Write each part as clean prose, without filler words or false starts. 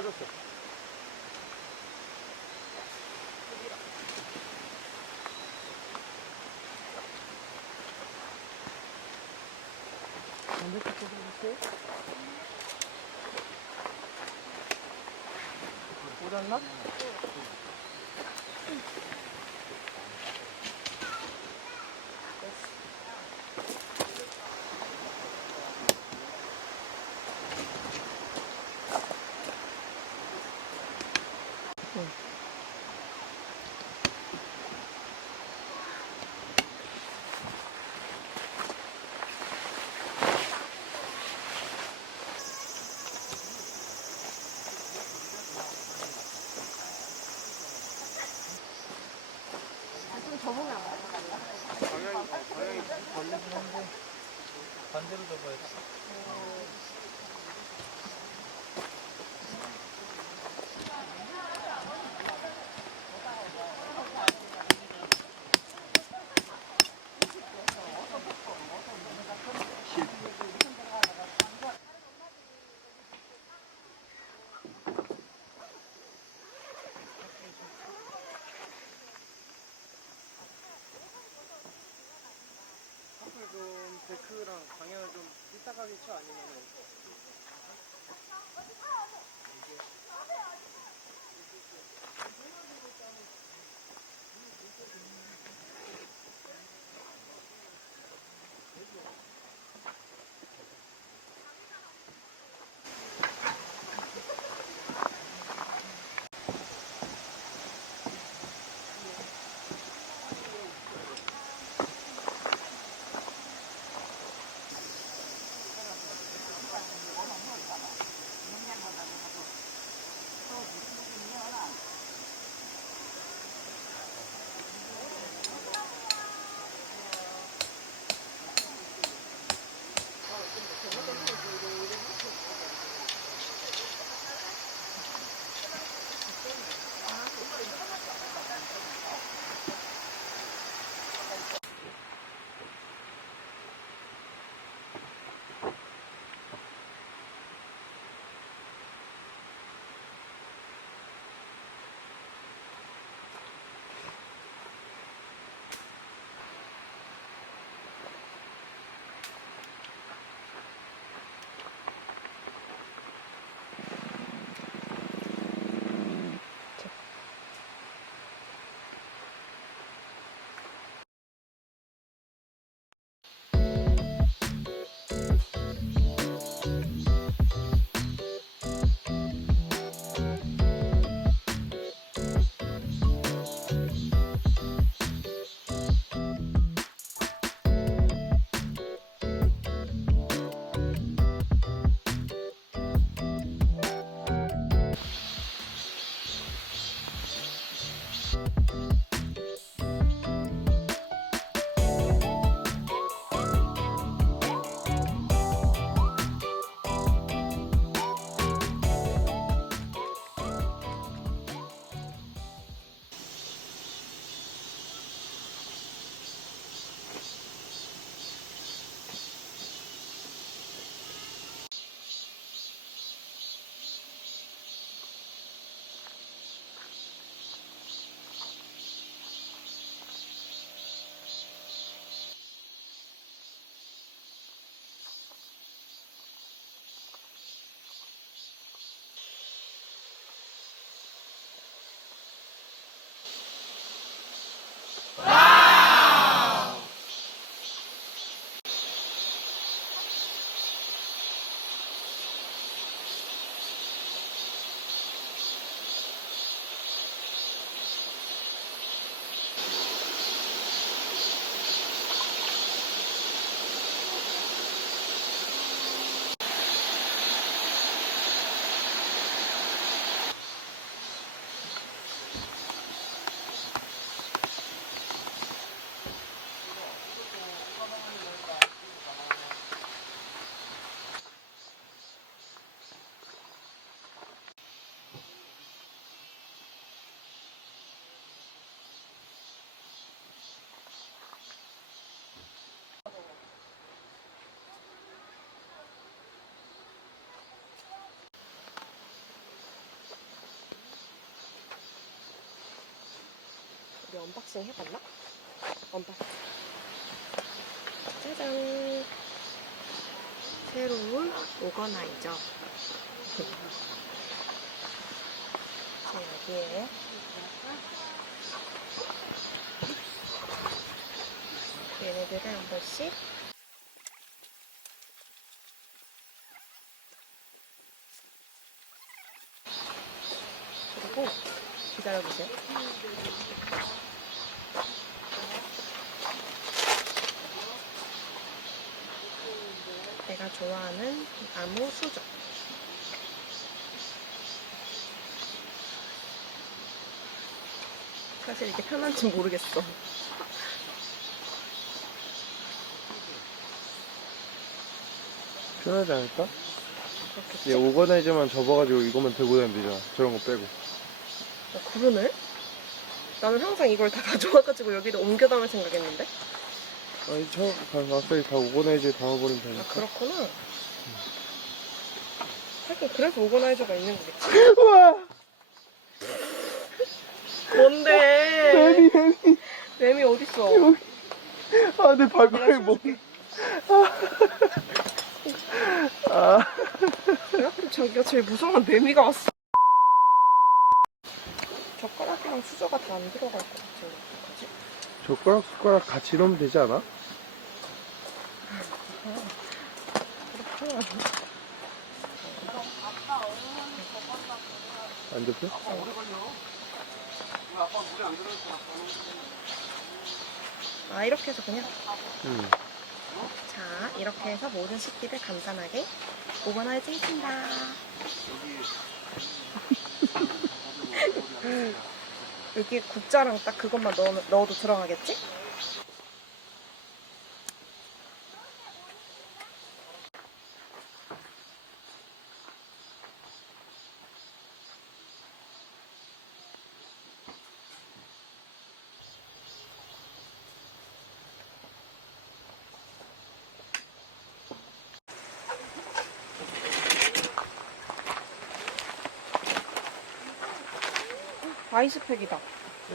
빠졌어. 반대쪽 쪽으로 꽂았나? 접으면 안 돼? 방향이 걸리긴 한데 반대로 접어야지. 좀 데크랑 방향을 좀 삐딱하게 쳐 아니면은 우리 언박싱 해봤나? 언박싱. 짜잔. 새로운 오거나이저. 여기에 얘네들을 한 번씩 그리고 기다려보세요. 내가 좋아하는 나무 수저. 사실 이게 편한지 모르겠어. 편하지 않을까? 그렇겠지? 얘 오거나이저만 접어가지고 이것만 들고 다니면 되잖아. 저런 거 빼고. 그러네? 나는 항상 이걸 다 가져와가지고 여기다 옮겨 담을 생각했는데? 아니, 갑자기 다 오거나이저에 담아버리면 되니까. 아, 그렇구나. 하긴 그래서 오거나이저가 있는 거겠지? 우와! 뭔데? 매미. 매미 어딨어? 아, 내 발가락에 뭐. 아. 야? 자기가 제일 무서운 매미가 왔어. 젓가락이랑 수저가 다 안 들어갈 것 같은데 어떡하지? 젓가락, 숟가락 같이 넣으면 되지 않아? 그렇구나. 안 접혀? 아, 이렇게 해서 그냥? 응. 자, 이렇게 해서 모든 식기를 간단하게 오거나이즈 해준다. 여기 국자랑 딱 그것만 넣어도 들어가겠지? 아이스팩이다.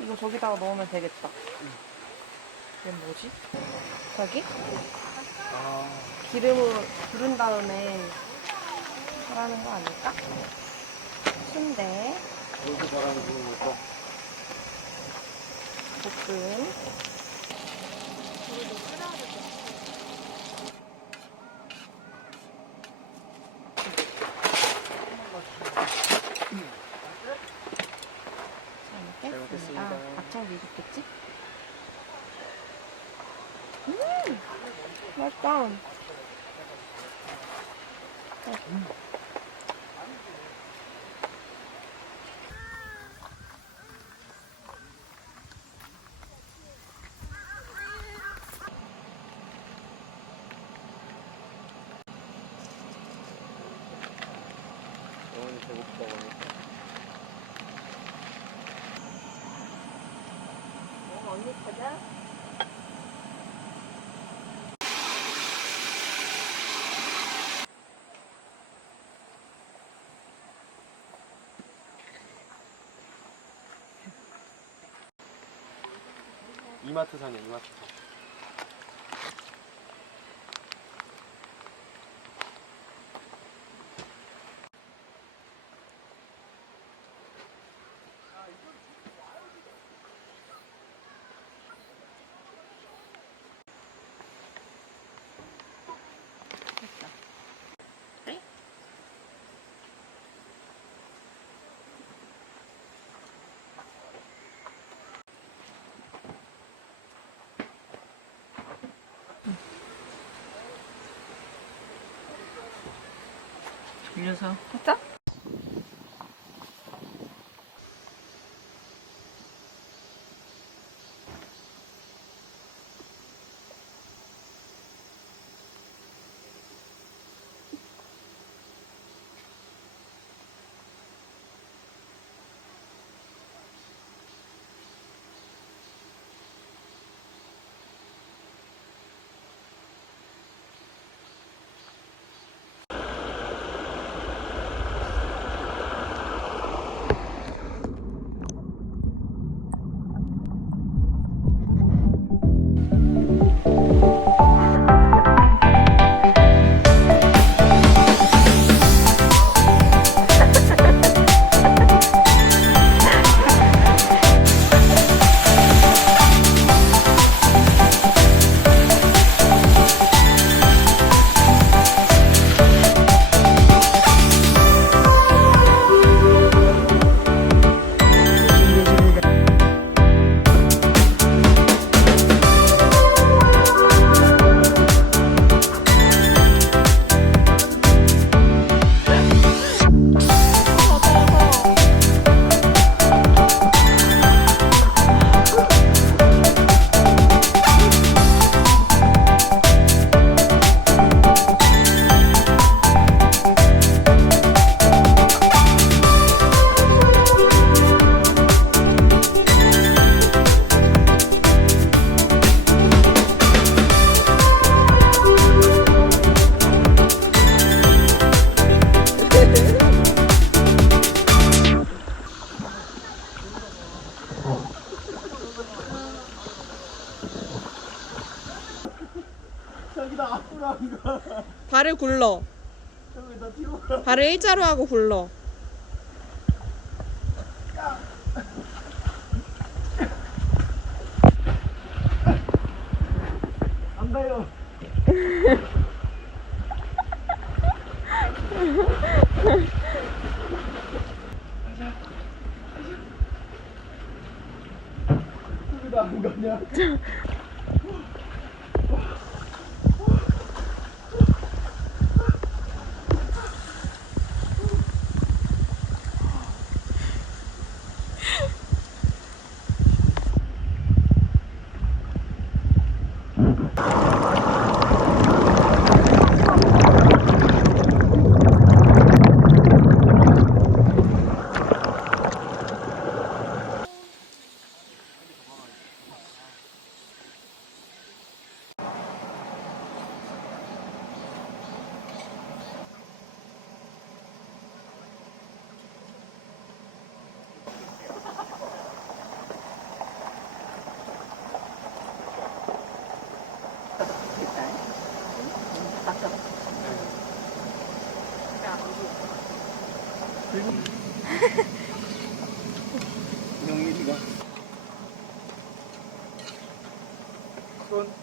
이거 저기다가 넣으면 되겠다. 얘 뭐지? 저기? 기름을 부른 다음에 하라는 거 아닐까? 순대, 여기 바람이 부는 걸까? 볶음, 잘 먹겠습니다. 앞창도 익었겠지? 맛있다. 영원히 배고프다고 하니까. 언니 가자. 이마트산이야, 이마트산. 빌려서 했다? 나 앞으로 한 거야. 발을 굴러. 저기 나 뒤로 가. 발을 일자로 하고 굴러. 안 가요. 저기 나안 가냐? 영민이가 그런